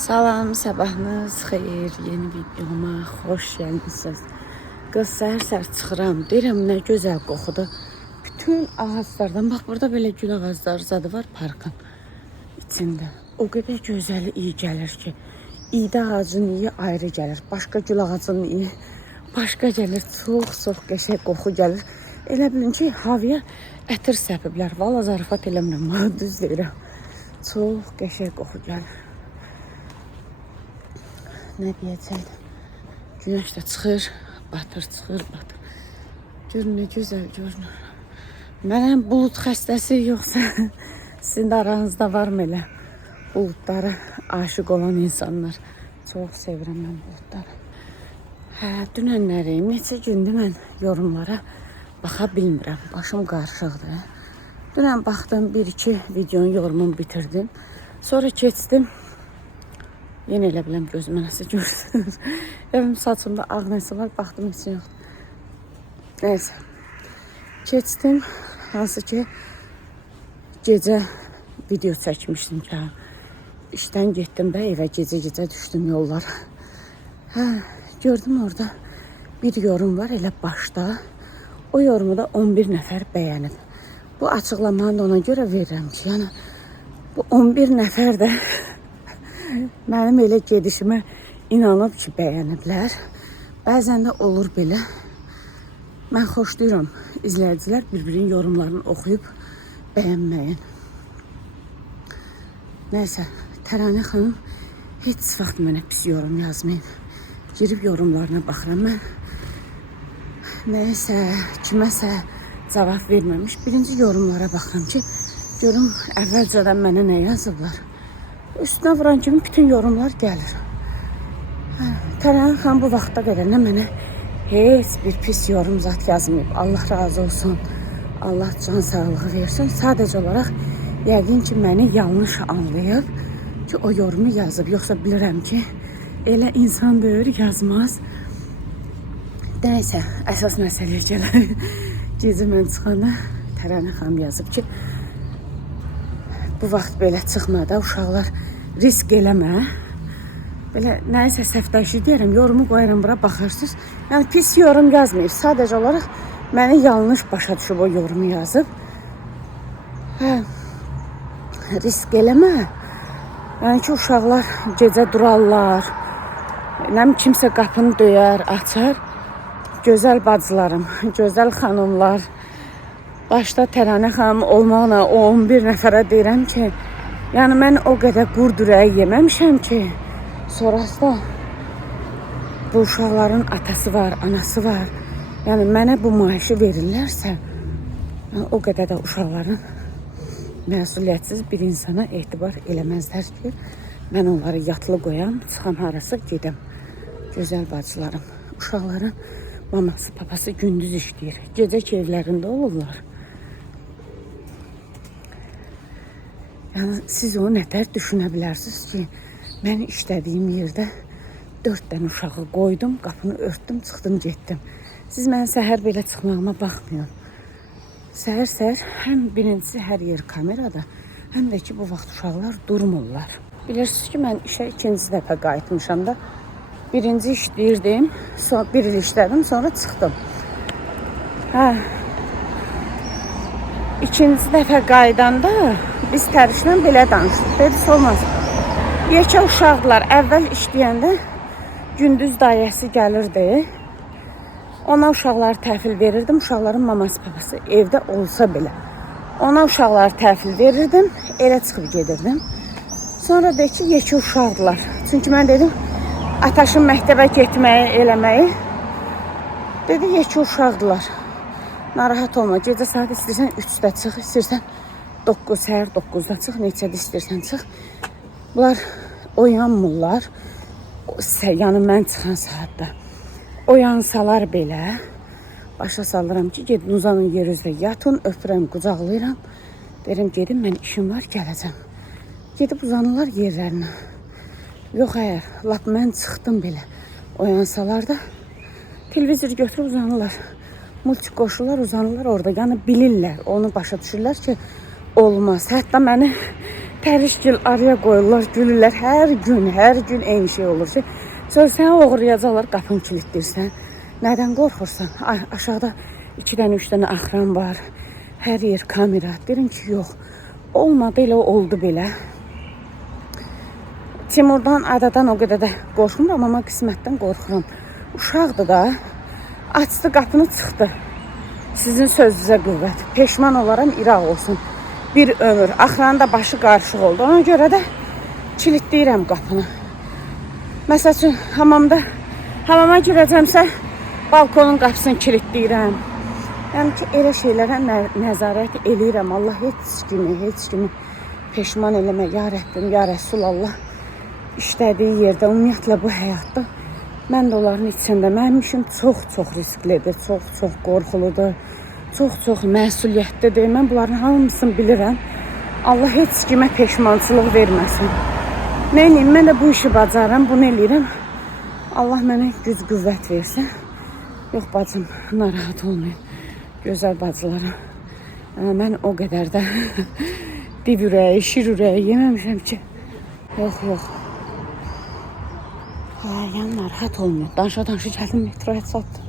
Salam, sabahınız xeyir. Yeni videoma xoş gəlmisiniz. Qız səhər çıxıram. Deyirəm nə gözəl qoxudur. Bütün ağaclardan, bax burada belə gül ağacları zadı var parkın içində. O qədər gözəl iyi gəlir ki, iydə ağacının iyi ayrı gəlir. Başqa gül ağacının iyi başqa gəlir. Çox qəşəng qoxu gəlir. Elə bilin ki, havaya ətir səpiblər. Valla zarafat eləmirəm, düz deyirəm. Çox qəşəng qoxu gəlir. Nə deyəcəkdim? Günəş də çıxır, batır, çıxır, batır. Görün nə gözəl görünür. Mənəm bulud xəstəsi yoxsa sizin də aranızda varmı elə buludlara aşıq olan insanlar? Çox sevirəm mən buludları. Dünənlərim, neçə gündür mən yorumlara baxa bilmirəm. Başım qarışıqdır. Dünən baxdım, 1-2 videonun yorumunu bitirdim. Sonra keçdim. Yeni elə biləm gözümə nəsə görsünüz. Evim saçımda ağ nəsə var, baxdım heç yoxdur. Nəysə. Keçdim, hansı ki gecə video çəkmişdim ki, işdən getdim və evə gecə düşdüm yollara. Gördüm orada bir yorum var elə başda. O yorumu da 11 nəfər bəyənib. Bu açıqlamanı da ona görə verirəm ki, yəni bu 11 nəfər də mənim elə gedişimə inanıb ki, bəyəniblər. Bəzən də olur belə. Mən xoşlayıram izləyicilər bir-birinin yorumlarını oxuyub bəyənməyin. Nəysə, Təranə xanım heç vaxt mənə pis yorum yazmayın. Girib yorumlarına baxıram mən. Nəysə, kiməsə cavab verməmiş. Birinci yorumlara baxıram ki, görüm əvvəlcədən mənə nə yazıblar. Üstünə vuran kimi bütün yorumlar gəlir. Təranə xanım bu vaxta qədər nə mənə heç bir pis yorum zat yazmayıb. Allah razı olsun. Allah can sağlığı versin. Sadəcə olaraq yəqin ki, məni yanlış anlayıb ki, o yorumu yazıb. Yoxsa bilirəm ki, elə insan deyir, yazmaz. Nəysə, əsas məsələyə gələr. Gecə mən çıxanda Təranə xanım yazıb ki, bu vaxt belə çıxmada uşaqlar risk eləmə. Belə nəyisə səhvləşir deyərəm, yorumu qoyaram bura, baxırsınız. Yəni pis yorum yazmayıb. Sadəcə olaraq məni yanlış başa düşüb o yorumu yazıb. Risk eləmə. Yəni ki, uşaqlar gecə durarlar. Nəm kimsə qapını döyər, açar. Gözəl bacılarım, gözəl xanımlar. Başda Təranə xanım olmaqla o 11 nəfərə deyirəm ki, yəni mən o qədər qurdurəyi yeməmişəm ki, sonrası da bu uşaqların atası var, anası var. Yəni mənə bu maaşı verirlərsə, o qədər də uşaqların məsuliyyətsiz bir insana etibar eləməzlər ki, mən onları yatlı qoyam, çıxam harası gedim. Gözəl bacılarım, uşaqların maması, papası gündüz işləyir, gecə ki evlərində olurlar. Yəni siz o nətər düşünə bilərsiniz ki, mən işlədiyim yerdə 4 dənə uşağı qoydum, qapını örtdüm, çıxdım, getdim. Siz mənim səhər belə çıxmağıma baxmayın. Səhər həm birincisi hər yer kamerada, həm də ki bu vaxt uşaqlar durmurlar. Bilirsiniz ki, mən işə ikinci dəfə qayıtmışam da. Birinci işləyirdim, bir il işlədim, sonra çıxdım. İkinci dəfə qaydanda biz Tərişlə belə danışdıq. Dedisi olmaz. Yekə uşaqdılar. Əvvəl işləyəndə gündüz dayəsi gəlirdi. Ona uşaqları təhvil verirdim. Uşaqların maması, papası evdə olsa belə. Ona uşaqları təhvil verirdim. Elə çıxıb gedirdim. Sonra deyir ki, yekə uşaqdılar. Çünki mən dedim, ataşın məktəbə getməyi, eləməyi. Dedi, yekə uşaqdılar. Narahat olma, gecə saat istəyirsən 3-də çıx, istəyirsən 9, səhər 9-da çıx, neçədə istəyirsən çıx. Bunlar oyanmırlar, yəni mən çıxan saatda. Oyansalar belə, başa salıram ki, gedin uzanın yerinizdə yatın, öpürəm, qucaqlayıram. Deyirəm, gedin, mən işim var, gələcəm. Gedib uzanırlar yerlərinə. Yox, əgər, lap mən çıxdım belə, oyansalar da, televizor götürüb uzanırlar. Multik qoşurlar, uzanırlar orada. Yəni bilirlər, onu başa düşürlər ki, olmaz. Hətta məni Tərişgil araya qoyurlar, gülürlər. Hər gün eyni şey olur ki, sonra səni oğurlayacaqlar, qapını kilitləyirsən. Nədən qorxursan? Ay, aşağıda 2 dənə, 3 dənə axran var. Hər yer kamera. Deyirəm ki, yox. Olmadı, elə oldu belə. Timurdan, adadan o qədər də qorxmuram, amma qismətdən qorxuram. Uşaqdır da. Açdı qapını, çıxdı. Sizin sözünüzə qüvvət. Peşman olaram, iraq olsun. Bir ömür. Axranın da başı qarışıq oldu. Ona görə də kilitləyirəm qapını. Məsəl üçün, hamama girəcəmsə, balkonun qapısını kilitləyirəm. Yəni ki, elə şeylərə nəzarət eləyirəm. Allah heç kimi peşman eləmə. Ya Rəbbim, ya Rəsulallah. İşlədiyi yerdə, ümumiyyətlə bu həyatda mən də onların içində. Mənim işim çox risklidir, çox qorxuludur, çox məsuliyyətlidir. Mən bunların hamısını bilirəm. Allah heç kimə peşmançılıq verməsin. Nəyim, mən də bu işi bacarıram, bunu eləyirəm. Allah mənə güc qüvvət versin. Yox bacım, narahat olmayın. Gözəl bacılarım. Mən o qədər də div ürəyi, şir ürəyi yeməmişəm ki. Yox. Yəni narahat olmuyor. Danışa gəldim, metroya çatdım.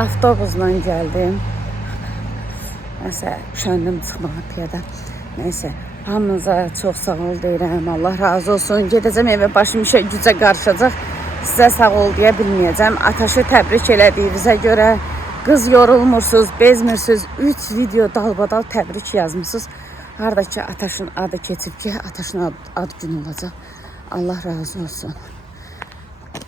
Avtobusla gəldim. Nəsə, üşəndim çıxmağa piyada. Nəysə, hamınıza çox sağ ol deyirəm. Allah razı olsun. Gedəcəm evə, başım işə gücə qarışacaq. Sizə sağ ol deyə bilməyəcəm. Ataşı təbrik elədiyinizə görə qız yorulmursuz, bezmirsiniz. 3 video dalbadal təbrik yazmışsınız. Haradakı Ataşın adı keçib ki, Ataşın ad günü olacaq. Allah razı olsun.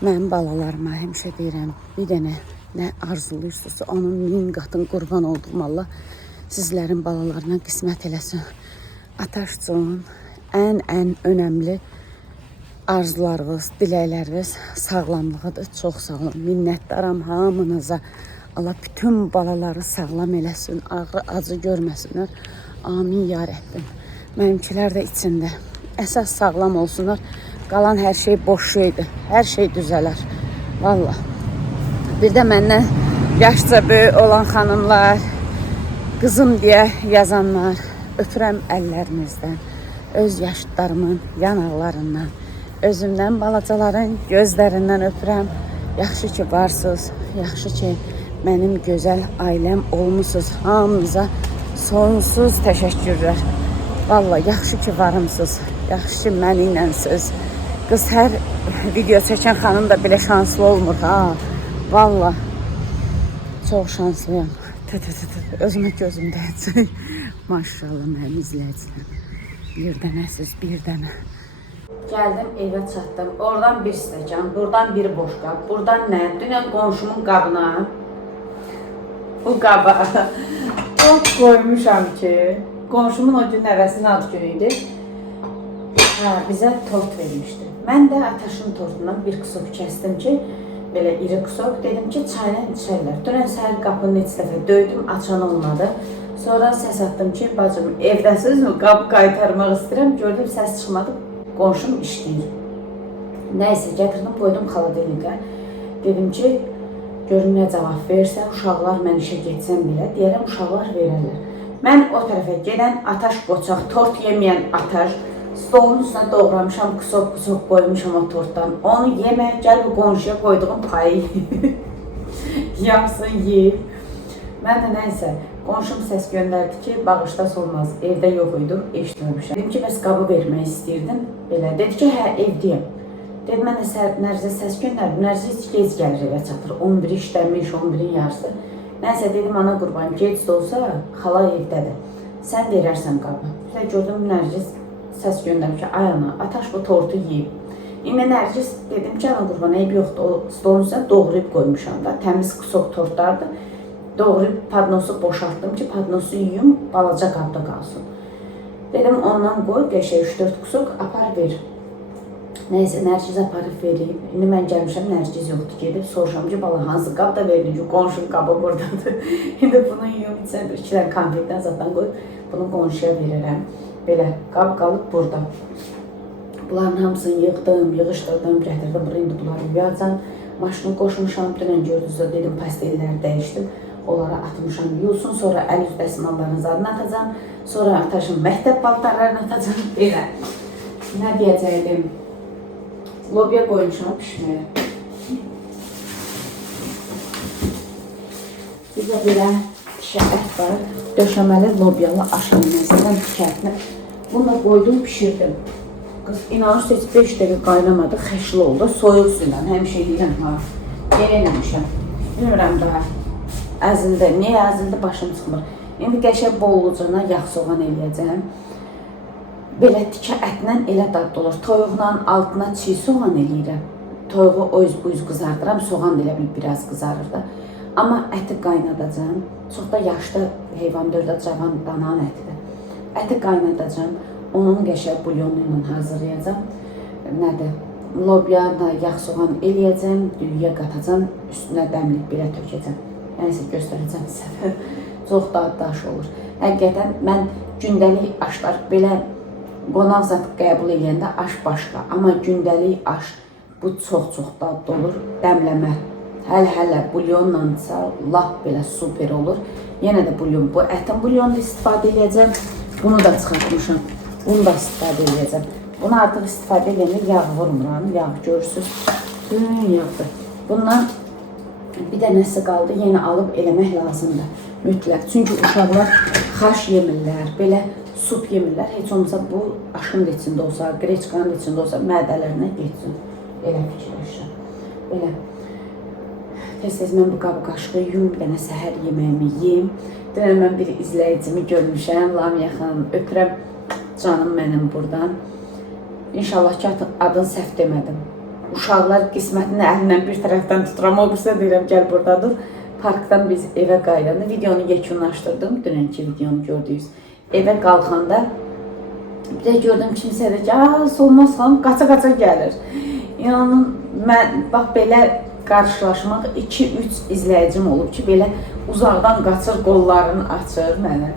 Mənim balalarıma həmişə deyirəm, bir dənə nə arzuluyursunuzsa, onun 1000 qatın qurban olduğum Allah sizlərin balalarına qismət eləsin. Ataşcığın ən önəmli arzularınız, diləkləriniz sağlamlığıdır. Çox sağ olun. Minnətdaram hamınıza. Allah bütün balaları sağlam eləsin, ağrı acı görməsinlər. Amin ya Rəbbim. Mənimkilər də içində. Əsas sağlam olsunlar. Qalan hər şey boş şeydir. Hər şey düzələr. Vallahi. Bir də məndən yaşca böyük olan xanımlar, qızım deyə yazanlar, öpürəm əllərinizdən, öz yaşıtlarımın yanaqlarından, özümdən balacaların gözlərindən öpürəm. Yaxşı ki varsınız, yaxşı ki mənim gözəl ailəm olmusunuz. Hamınıza sonsuz təşəkkürlər. Vallahi yaxşı ki varımsınız, yaxşı ki mənimləsiniz. Qız hər video çəkən xanım da belə şanslı olmur ha. Vallahi çox şanslıyam. Özümə gözüm dəyəcək. Maşallah mənim izləyicilərim. Bir dənəsiz, bir dənə. Gəldim, evə çatdım. Oradan bir stəkan, buradan bir boş qab. Buradan nə? Dünən qonşumun qabına bu qaba tort koymuşam ki, qonşumun o gün nəvəsinin ad günüydü. Bizə tort vermişdi. Mən də Ataşın tortundan bir qısok kəsdim ki, belə iri qısok. Dedim ki, çayla içərlər. Dünən səhər qapını neçə dəfə döydüm, açan olmadı. Sonra səs atdım ki, bacım, evdəsiniz, qabı qaytarmaq istəyirəm. Gördüm, səs çıxmadı, qonşum işləyir. Nəysə, gətirdim, qoydum xaladelikə. Dedim ki, görün nə cavab versə, uşaqlar mən işə getsəm belə, deyərəm, uşaqlar verərlər. Mən o tərəfə gedən Ataş qoçaq, tort yeməyən Ataş, stolun üstünə doğramışam, qısok qoymuşam o tortdan. Onu yemə, gəl bu qonşuya qoyduğum payı yapsın, yeyib. Mən də nəysə, qonşum səs göndərdi ki, bağışdas olmaz, evdə yox idi, eşitməmişəm. Dedim ki, bəs qabı vermək istəyirdim, belə. Dedi ki, hə, evdəyəm. Dedim, mən də Nərzə səs göndərdim, Nərzə heç gec gəlir evə çatır, 11 işləmiş, 11-in yarısı. Nəysə, dedim, ana qurban, gec də olsa, xala evdədir, sən verərsən qabı. Bir də gördüm, Nərgiz səs göndərdim ki, ay ana, Ataş bu tortu yiyib. İndi Nərgiz dedim ki, ana qurban, eyb yoxdur, o stolun üstünə doğrayıb qoymuşam da, təmiz qısok tortlardır. Doğrayıb padnosu boşaltdım ki, padnosu yiyim, balaca qabda qalsın. Dedim, ondan qoy, qəşək 3-4 qısok apar ver. Nəysə, Nərgiz aparıb verib. İndi mən gəlmişəm, Nərgiz yoxdur, gedib soruşam ki, bala hansı qab da verilir ki, qonşum qabı buradadır. İndi bunu yiyim, içəndə 2 dənə konfetdən zaten qoyub, bunu qonşuya verirəm. Belə, qab qalıb burada. Bunların hamısını yığdım, yığışdırdım, gətirdim, indi bunları yuyacam. Maşını qoşmuşam, dünən gördünüzdə dedim, pastelləri dəyişdim. Onlara atmışam, yulsun, sonra əl üz dəsmallarının zadını atacağım, sonra ataşım məktəb paltarlarını atacağım, elə. Nə deyəcəkdim? Lobya qoymuşam pişməyə. Bizə belə tikə ət var, döşəməli lobyalı aşam məsələn tikətini. Bunu da qoydum, pişirdim. Qız, inanırsınız 5 dəqiqə qaynamadı, xəşli oldu, soyuq suyla, həmişə deyirəm, yeni eləmişəm. Bilmirəm daha əzildi, niyə əzildi başım çıxmır. İndi qəşəng bollucana yağ soğan eləyəcəm. Belə tikə ətlə elə dadlı olur. Toyuqla altına çiğ soğan eləyirəm. Toyuğu o üz qızardıram, soğan da elə bil biraz qızarır da. Amma əti qaynadacam. Çox da yaşlı heyvandır da, cavan danan ətidir. Əti qaynadacam. Onun qəşəng bulyonu ilə hazırlayacam. Nədir? Lobya da yağ soğan eləyəcəm, düyüyə qatacam, üstünə dəmliyib belə tökəcəm. Nəysə göstərəcəm sizə. Çox daş olur. Həqiqətən mən gündəlik aşlar belə qonaq zat qəbul edəndə aş başqa. Amma gündəlik aş bu çox dadlı olur. Dəmləmə. Hələ bulyonlansa lap belə super olur. Yenə də bulyon. Bu ətin bulyonu da istifadə edəcəm. Bunu da çıxartmışam. Bunu da istifadə edəcəm. Bunu artıq istifadə edəndə yağ vurmuram. Yağ görürsünüz. Yağdır. Bundan bir də nəsə qaldı, yenə alıb eləmək lazımdır. Mütləq. Çünki uşaqlar xaş yemirlər, belə sup yemirlər. Heç olmasa bu aşın da içində olsa, qreçkanın da içində olsa mədələrinə getsin. Elə fikirləşirəm. Belə. Tez-tez mən bu qabı qaşığı yum, bir dənə səhər yeməyimi yeyim. Dünən mən bir izləyicimi görmüşəm, Lamiyə xanım, öpürəm canım mənim buradan. İnşallah ki adını səhv demədim. Uşaqlar qismətini əlindən bir tərəfdən tuturam, o birsə deyirəm gəl burada dur. Parkdan biz evə qayıdanda videonu yekunlaşdırdım, dünənki videonu gördünüz. Evə qalxanda bir də gördüm kimsə də ki, Solmaz xanım qaça-qaça gəlir. Yəni mən bax belə qarşılaşmaq 2-3 izləyicim olub ki, belə uzaqdan qaçır, qollarını açır mənə.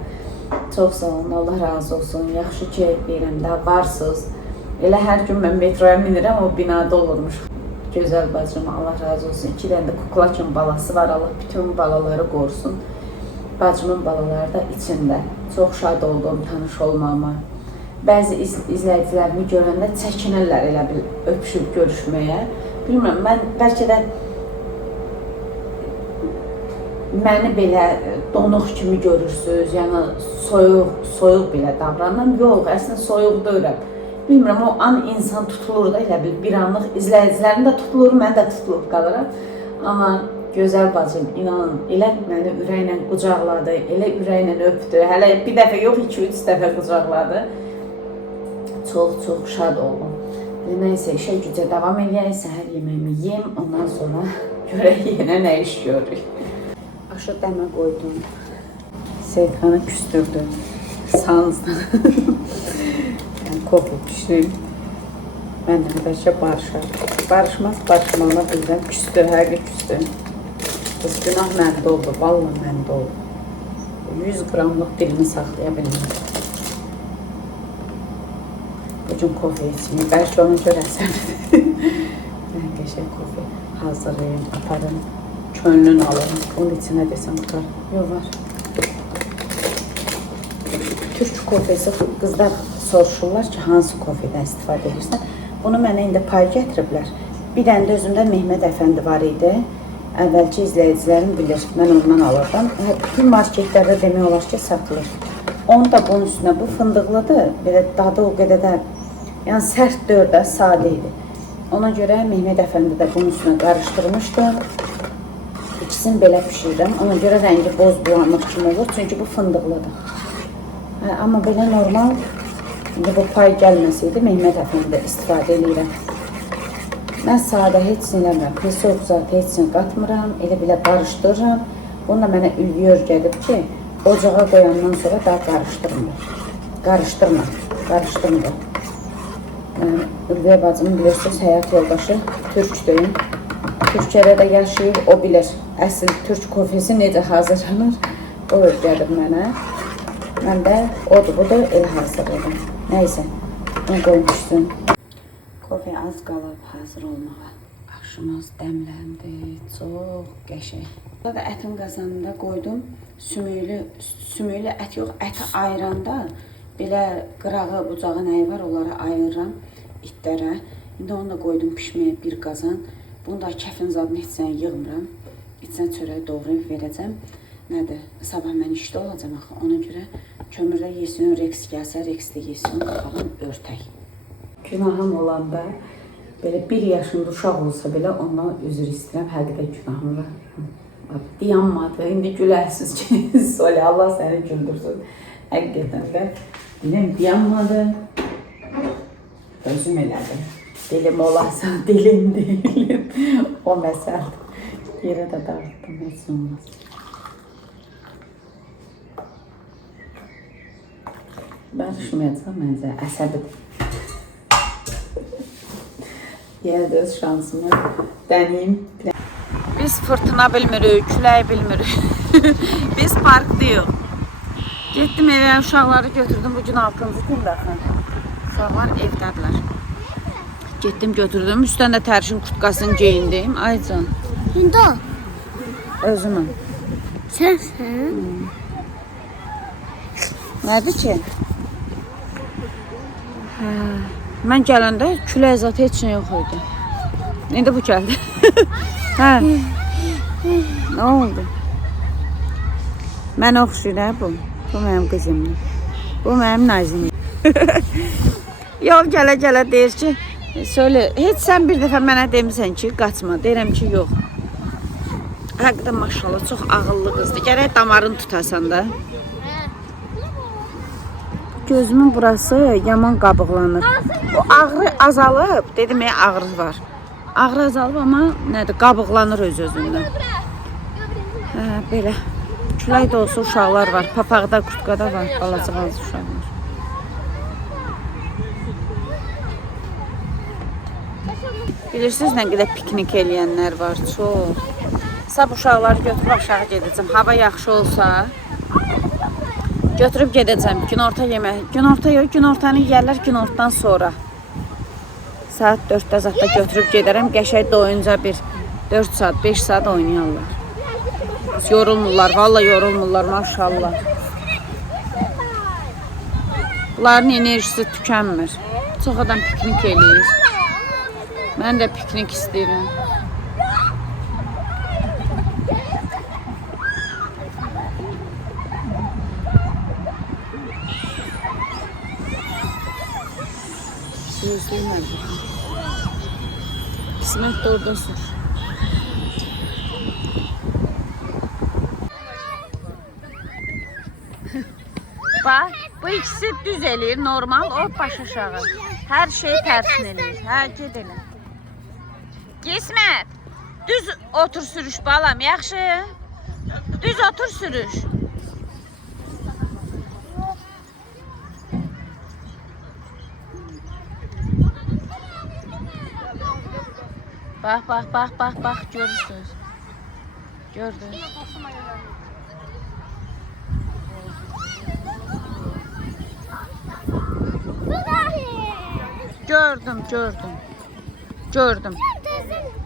Çox sağ olun, Allah razı olsun. Yaxşı ki, deyirəm də varsınız. Elə hər gün mən metroya minirəm, o binada olurmuş. Gözəl bacım, Allah razı olsun. 2 dənə də kukla kimi balası var, Allah bütün balaları qorusun. Bacımın balaları da içində. Çox şad oldum tanış olmama. Bəzi izləyicilərimi görəndə çəkinirlər elə bil öpüşüb görüşməyə. Bilmirəm, mən bəlkə də məni belə donuq kimi görürsünüz, yəni soyuq belə davranıram. Yox, əslində soyuq deyirəm. Bilmirəm, o an insan tutulur da elə bil, bir anlıq izləyicilərim də tutulur, mən də tutulub qalıram. Amma gözəl bacım, inanın, elə məni ürəklə qucaqladı, elə ürəklə öpdü. Hələ bir dəfə yox, 2-3 dəfə qucaqladı. Çox şad oldum. Nəysə, işə gücə davam edəyək, səhər yeməyimi yeyim, ondan sonra görək yenə nə iş görürük. Aşı dəmə qoydum, Seyidxanı küstürdüm, sanızdan. Kofu pişirim. Mən də bəlkə barışar. Barışmağına bilirəm, küstü, həqiqi küstü. Qız günah məndə oldu, valla məndə oldu. 100 qramlıq dilini saxlaya bilmirəm. Bugün kofe içməyim, bəlkə ona görə əsəmdir. Mən qəşəng kofe hazırlayayım, aparım, könlünü alırım. Onun içinə desəm tutar. Yox var. Türk kofesi qızlar soruşurlar ki, hansı kofedən istifadə edirsən? Bunu mənə indi pay gətiriblər. Bir dənə də özümdə Mehmet Əfəndi var idi. Əvvəlki izləyicilərim bilir, mən ondan alırdım. Bütün marketlərdə demək olar ki, satılır. Onu da bunun üstünə, bu fındıqlıdır. Belə dadı o qədər də, yəni sərt deyil də, sadə idi. Ona görə Mehmet Əfəndi də bunun üstünə qarışdırmışdım. İkisini belə pişirirəm. Ona görə rəngi boz bulanıq kimi olur. Çünki bu fındıqlıdır. Amma belə normal, bu pay gəlməsəydi, Mehmet Əfəndə istifadə edirəm. Mən sadə heç sinirəm, pesok zatı heç sin qatmıram, elə belə qarışdırıram. Bunu da mənə ülviyə örgədib ki, ocağa qoyandan sonra daha qarışdırmır. Ülviyə bacımın bilirsiniz, həyat yoldaşı türkdür. Türkiyədə də yaşayıb, o bilir. Əsl türk kofesi necə hazırlanır, o örgədib mənə. Mən də odur, budur, el hazırladım. Nəysə, bunu qoymuşsun. Kofe az qalıb hazır olmağa. Aş. Aşımız dəmləndi, çox qəşəng. Burada da ətin qazanında qoydum. Sümüklü ət yox, əti ayıranda belə qırağı, bucağı nəyi var, onları ayırıram itlərə. İndi onu da qoydum pişməyə bir qazan. Bunu da kəfin zadını heç sən yığmıram. İçinə çörək doğrayıb verəcəm. Nədir? Sabah mən işdə olacam axı. Ona görə kömürdə yesin, Rex gəlsə, Rex də yesin, qapağını örtək. Günahım olanda, belə 1 yaşında uşaq olsa belə ondan üzr istəyirəm. Həqiqətən günahım var. Dayanmadı. İndi gülərsiz ki, Soli, Allah səni güldürsün. Həqiqətən də dilim dayanmadı. Özüm elədim. Dilim olasa, dilim deyilim. O məsəldir. Yerə də dağıtdım, heç olmaz. Barışmayacaq məncə, əsəbidir. Yenə də öz şansımı dəneyim. Biz fırtına bilmirik, külək bilmirik. Biz parkdayıq. Getdim evə, uşaqları götürdüm. Bugün 6-cı gündə. Uşaqlar evdədirlər. Getdim, götürdüm. Üstdən də tərşin kurtkasını geyindim. Ay can. Hündo. Özümün. Sensin. Nədir ki? Mən gələndə külək zatı heç nə yox idi. İndi bu gəldi. Hə. Nə oldu? Mən oxşuyur bu. Bu mənim qızımdır. Bu mənim nazimdir. Yol gələ-gələ deyir ki, söyle, heç sən bir dəfə mənə demisən ki, qaçma. Deyirəm ki, yox. Həqiqdən maşallah, çox ağıllı qızdır. Gərək damarını tutasan da. Gözümün burası yaman qabıqlanır. O ağrı azalıb, dedim ya ağrı var. Ağrı azalıb amma nədir, qabıqlanır öz-özündən. Belə. Külək də olsa uşaqlar var, papaqda, kurtkada var, balacıq-balacıq uşaqlar. Bilirsiniz nə qədər piknik eləyənlər var, çox. Sab uşaqları götürüb aşağı gedəcəm. Hava yaxşı olsa, götürüb gedəcəm. Günorta yemək. Günorta yox, günortanı yeyərlər günortadan sonra. Saat 4-də zətdə götürüb gedərəm. Qəşəng doyunca bir 4 saat, 5 saat oynayarlar. Yorulmurlar, valla yorulmurlar, maşallah. Bunların enerjisi tükənmir. Çox adam piknik eləyir. Mən də piknik istəyirəm. Gözlüyüm Qismət də orada sür. Bax, bu ikisi düz eləyir, normal, o baş aşağı. Hər şey tərsin eləyir. Hə, ged elə. Qismət, düz otur sürüş balam, yaxşı? Düz otur sürüş. Bax, görürsünüz. Gördünüz. Gördüm.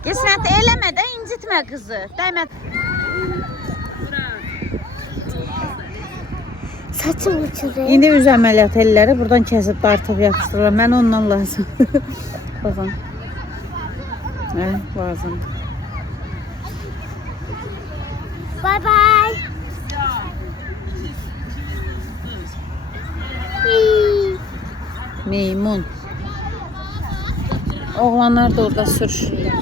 Qismət eləmə də, incitmə qızı. Dəymə. Saçım uçuruyor. İndi üz əməliyyat elləri buradan kəsib dartıb yapışdırırlar. Mən ondan lazım. Baxın. Lazımdır. Bye bye. Meymun. Oğlanlar da orada sürüşürlər.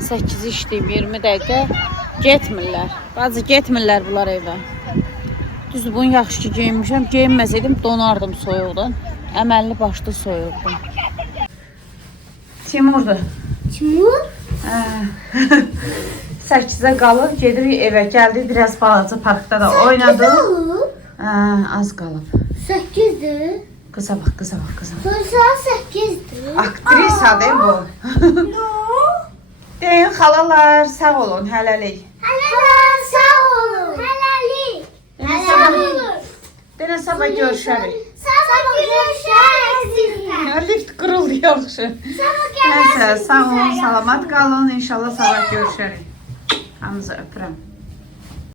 8 işləyib 20 dəqiqə getmirlər. Bazı getmirlər bunlar evə. Düzdür, bunu yaxşı ki geyinmişəm. Geyinməsəydim donardım soyuqdan. Əməlli başlı soyuqdan. Timurdur. Timur? 8-də qalıb, gedirik evə. Gəldik, biraz balaca parkda da oynadı. Az qalıb. 8'dir. Qıza bax. Sonra saat 8'dir. Aktrisadır bu. Deyin xalalar, sağ olun, hələlik. Hələlik, sağ olun. Hələlik. Denə sabah görüşərik. Sabah görüşərik sizlə. Lift qırıldı. oldu, yaxşı. Nəysə, sağ olun, salamat qalın. İnşallah sabah görüşərik. Hamınızı öpürəm.